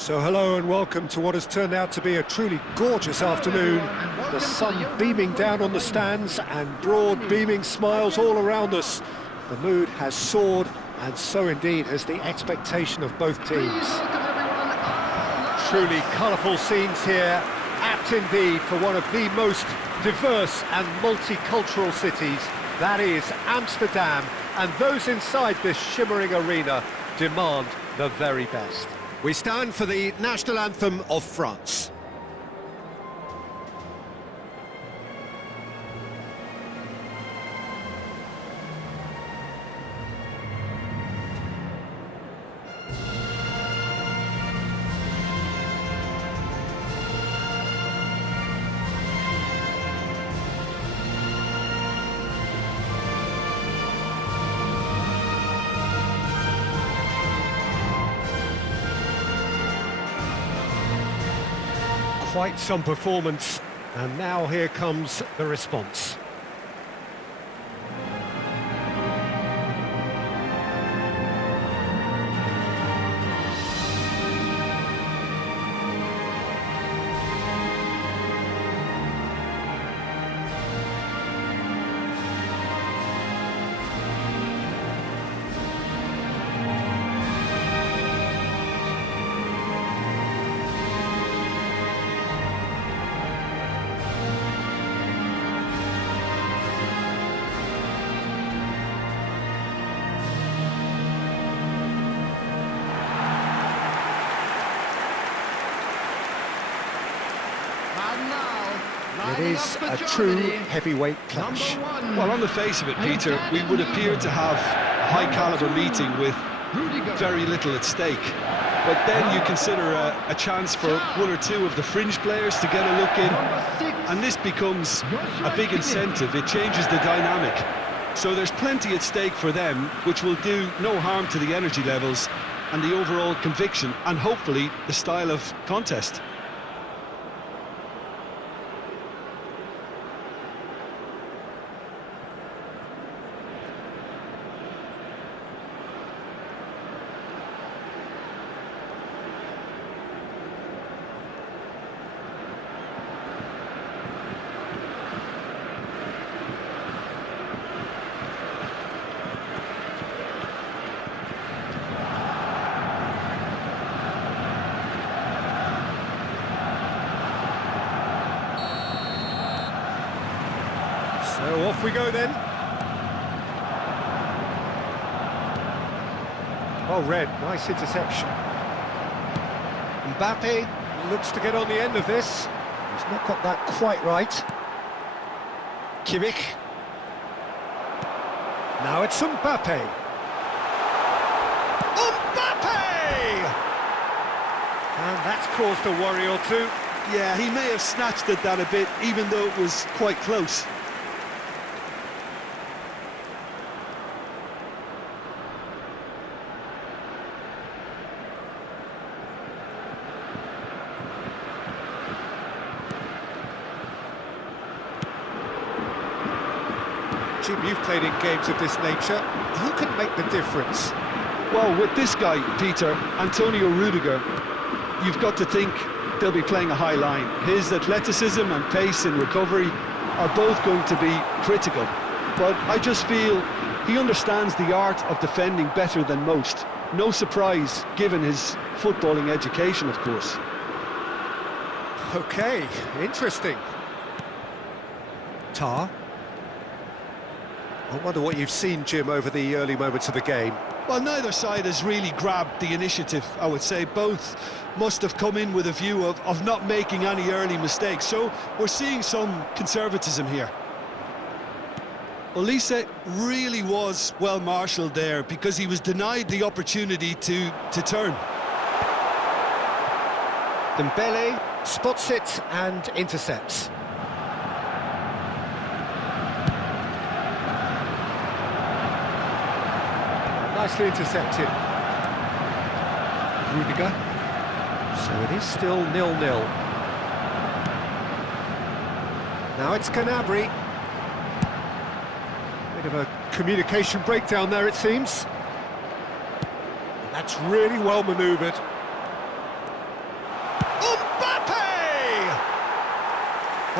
So hello and welcome to what has turned out to be a truly gorgeous afternoon. The sun beaming down on the stands and broad beaming smiles all around us. The mood has soared, and so indeed has the expectation of both teams. Truly colourful scenes here, apt indeed for one of the most diverse and multicultural cities. That is Amsterdam, and those inside this shimmering arena demand the very best. We stand for the national anthem of France. Quite some performance, and now here comes the response. It is a true heavyweight clash. Well, on the face of it, Peter, we would appear to have a high-caliber meeting with very little at stake. But then you consider a chance for one or two of the fringe players to get a look in, and this becomes a big incentive. It changes the dynamic. So there's plenty at stake for them, which will do no harm to the energy levels and the overall conviction, and hopefully the style of contest. So off we go then. Oh, Red, nice interception. Mbappe looks to get on the end of this. He's not got that quite right. Kimmich. Now it's Mbappe. Mbappe! And that's caused a worry or two. Yeah, he may have snatched at that a bit, even though it was quite close. Jim, you've played in games of this nature. Who can make the difference? Well, with this guy, Peter, Antonio Rudiger, you've got to think they'll be playing a high line. His athleticism and pace in recovery are both going to be critical. But I just feel he understands the art of defending better than most. No surprise, given his footballing education, of course. Okay, interesting. Tar. I wonder what you've seen, Jim, over the early moments of the game. Well, neither side has really grabbed the initiative, I would say. Both must have come in with a view of not making any early mistakes. So we're seeing some conservatism here. Olise really was well marshalled there because he was denied the opportunity to turn. Dembele spots it and intercepts. Nicely intercepted. Rudiger. So it is still 0-0. Now it's Gnabry. Bit of a communication breakdown there, it seems. And that's really well manoeuvred.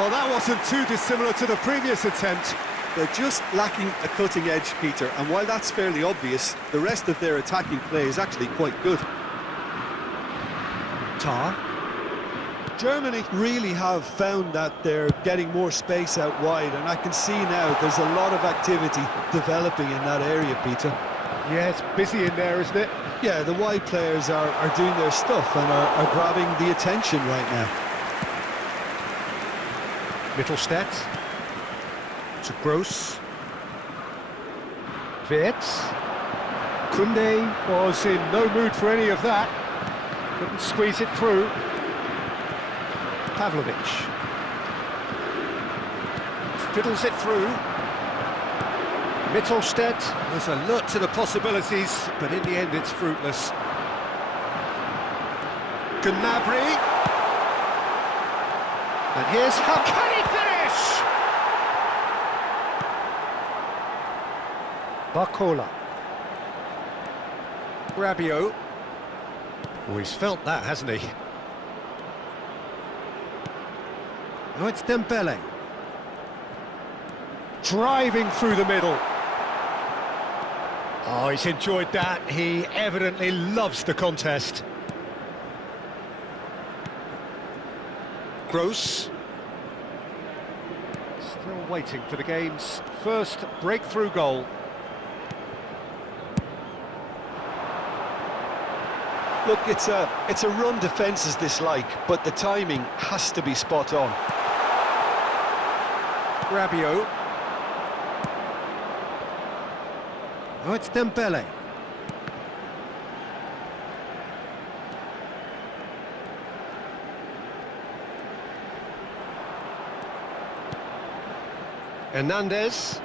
Well, that wasn't too dissimilar to the previous attempt. They're just lacking a cutting edge, Peter, and while that's fairly obvious, the rest of their attacking play is actually quite good. Tar. Germany really have found that they're getting more space out wide, and I can see now there's a lot of activity developing in that area, Peter. Yeah, it's busy in there, isn't it? Yeah, the wide players are doing their stuff and are grabbing the attention right now. Mittelstadt. To Gross. Wirtz. Kunde was in no mood for any of that. Couldn't squeeze it through. Pavlovic. Fiddles it through. Mittelstadt was alert to the possibilities, but in the end it's fruitless. Gnabry. And here's how can he finish? Barcola. Rabiot. Oh, he's felt that, hasn't he? Oh, it's Dembele. Driving through the middle. Oh, he's enjoyed that. He evidently loves the contest. Gross. Still waiting for the game's first breakthrough goal. Look, it's a run defence is this like, but the timing has to be spot on. Rabiot. Oh, it's Dembele. Hernandez.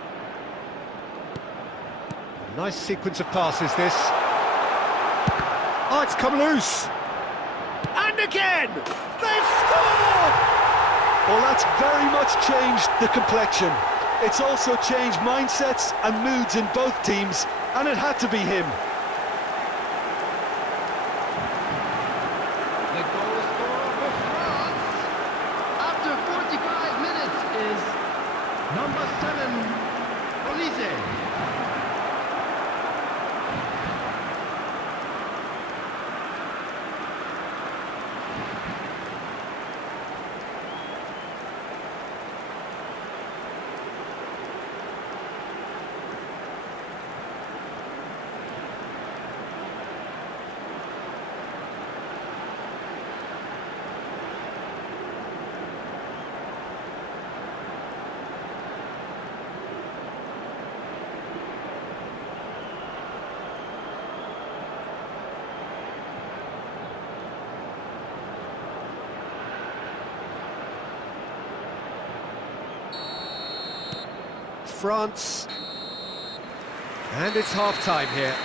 Nice sequence of passes, this. Oh, it's come loose. And again! They've scored! Well, that's very much changed the complexion. It's also changed mindsets and moods in both teams, and it had to be him. The goal scorer for France after 45 minutes is number 7, Olise. France, and it's half-time here.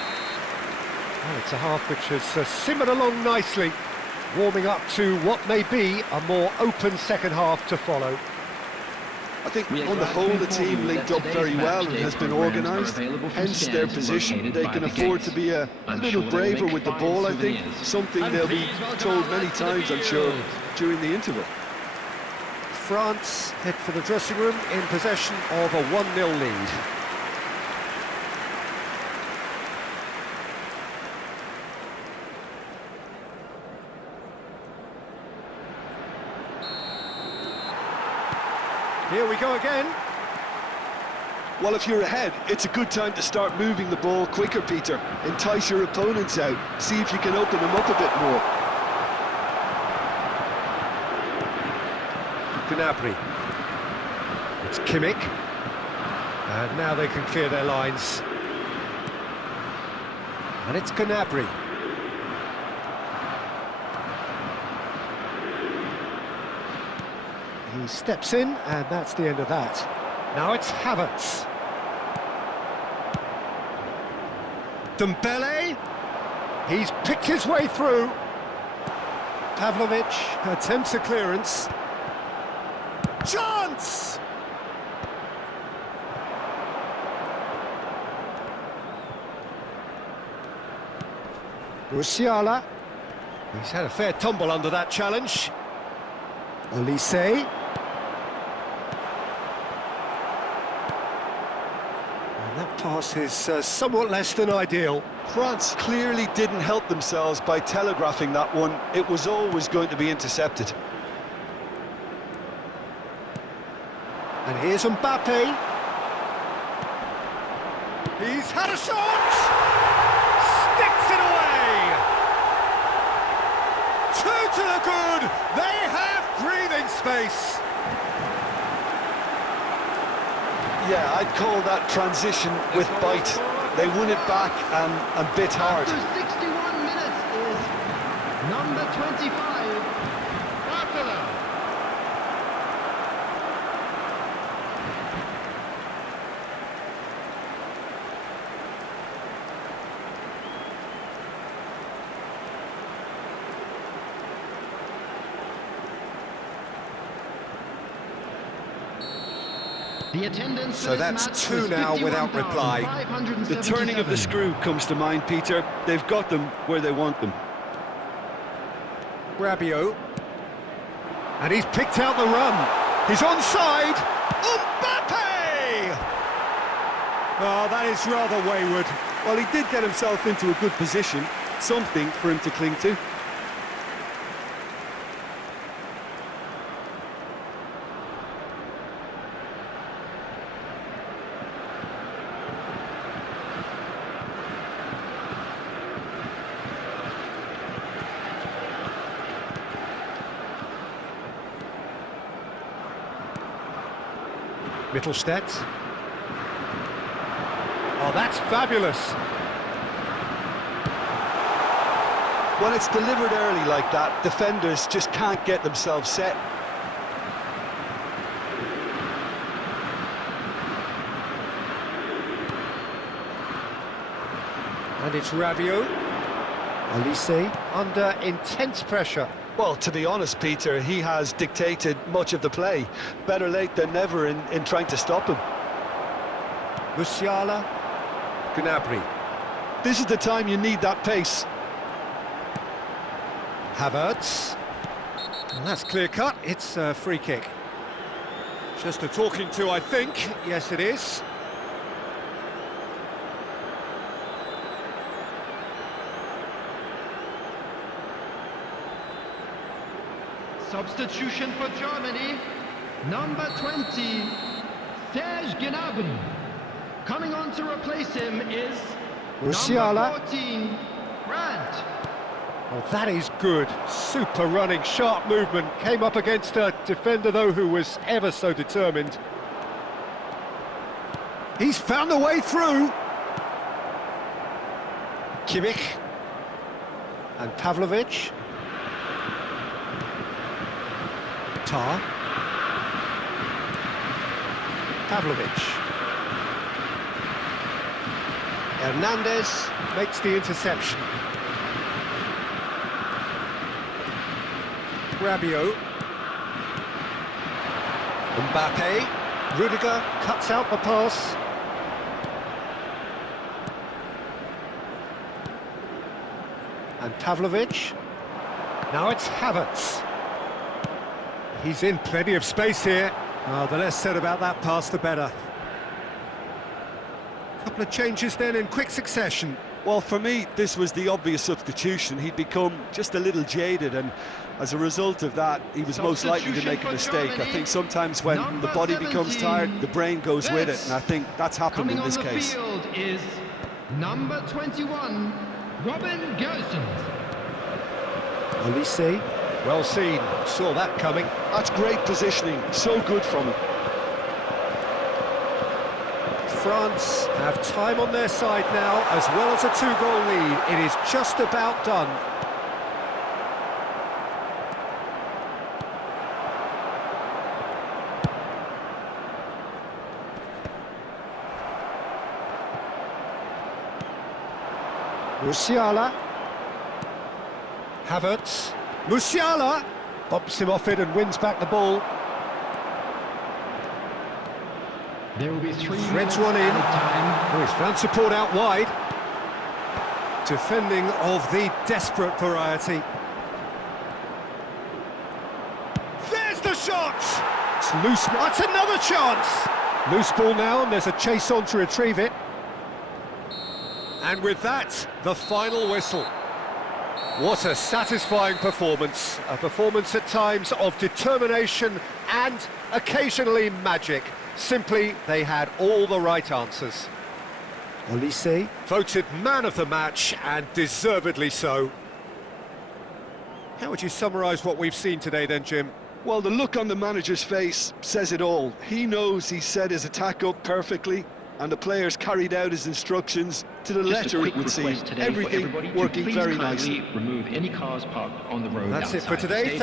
Well, it's a half which has simmered along nicely, warming up to what may be a more open second half to follow. I think on the whole the team linked up very well and has been organised, hence their position. They can afford to be a little braver with the ball, I think, something they'll be told many times, I'm sure, during the interval. France head for the dressing room in possession of a 1-0 lead. Here we go again. Well, if you're ahead, it's a good time to start moving the ball quicker, Peter. Entice your opponents out, see if you can open them up a bit more. Gnabry. It's Kimmich. And now they can clear their lines. And it's Gnabry. He steps in, and that's the end of that. Now it's Havertz. Dembele. He's picked his way through. Pavlovic attempts a clearance. Chance! Musiala. He's had a fair tumble under that challenge. Olise. That pass is somewhat less than ideal. France clearly didn't help themselves by telegraphing that one. It was always going to be intercepted. And here's Mbappe. He's had a shot! Sticks it away! Two to the good! They have breathing space! Yeah, I'd call that transition with bite. They won it back and bit hard. After 61 minutes is number 25, Barcola. The attendance So that's two now without reply. The turning of the screw comes to mind, Peter. They've got them where they want them. Rabiot. And he's picked out the run. He's onside. Mbappe! Oh, that is rather wayward. Well, he did get himself into a good position. Something for him to cling to. Mittelstädt. Oh, that's fabulous. When it's delivered early like that, defenders just can't get themselves set. And it's Rabiot. Olise under intense pressure. Well, to be honest, Peter, he has dictated much of the play. Better late than never in trying to stop him. Musiala. Gnabry. This is the time you need that pace. Havertz. And that's clear-cut. It's a free kick. Just a talking to, I think. Yes, it is. Substitution for Germany, number 20, Serge Gnabry. Coming on to replace him is Musiala. number 14, Brandt. Oh, that is good. Super running, sharp movement. Came up against a defender, though, who was ever so determined. He's found a way through. Kimmich. And Pavlovic. Tar. Pavlovic. Hernandez makes the interception. Rabiot. Mbappe. Rudiger cuts out the pass. And Pavlovic. Now it's Havertz. He's in plenty of space here. The less said about that pass, the better. Couple of changes then in quick succession. Well, for me, this was the obvious substitution. He'd become just a little jaded, and as a result of that, he was most likely to make a mistake. I think sometimes when the body becomes tired, the brain goes with it, and I think that's happened in this case. Coming on the field is number 21, Robin Gosens. Olise. Well seen, saw that coming. That's great positioning, so good from him. France have time on their side now, as well as a two-goal lead. It is just about done. Musiala. Havertz. Musiala bumps him off it and wins back the ball. There will be 3 Threads minutes one in. time. Oh, he's found support out wide. Defending of the desperate variety. There's the shot! It's loose. That's another chance! Loose ball now, and there's a chase on to retrieve it. And with that, the final whistle. What a satisfying performance. A performance at times of determination and occasionally magic. Simply, they had all the right answers. Olise. Voted man of the match, and deservedly so. How would you summarise what we've seen today then, Jim? Well, the look on the manager's face says it all. He knows he set his attack up perfectly, and the players carried out his instructions to the letter, it would seem. Everything working very nicely. Remove any cars parked on the road. That's it for today.